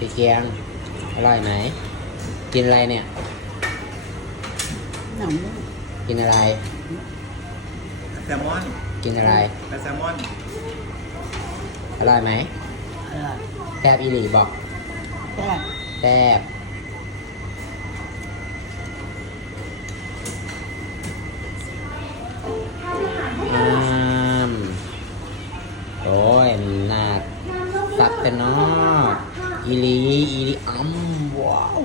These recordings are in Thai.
พี่เกียง อร่อยไหม กินอะไรเนี่ย หนังกินอะไร แซลมอนกินอะไร และแซลมอนอร่อยไหมอร่อยแซบอีหลีบอกแซ่บแซบอืมโอ้ยมันน่าซับแต่เนาะ อีลีอีลีอ้ำว้าว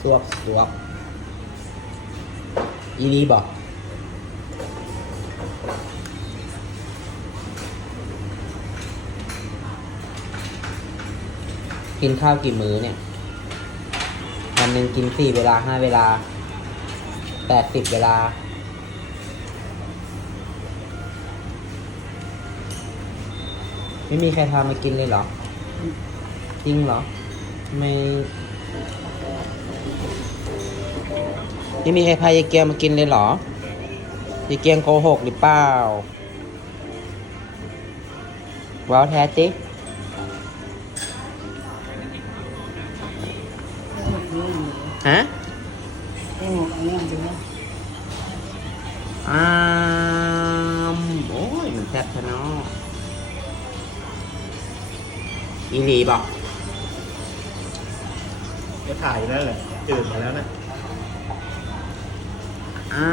สวบสวบอีลีบอกกินข้าวกี่มื้อเนี่ยวันหนึ่งกินสี่เวลาห้าเวลาแปดสิบเวลา ไม่มีใครทำมากินเลยเหรอ ริงเหรอ ไม่ไม่มีใครพายายเกียงมากินเลยเหรอยายเกียงโกหกหรือเปล่าว้าวแท้จีฮะอ้ามโอ้ย มันแซ่บซะเนาะอีหลีบอก จะถ่ายอยู่นั่นแหละตื่นมาแล้วนะ อ่า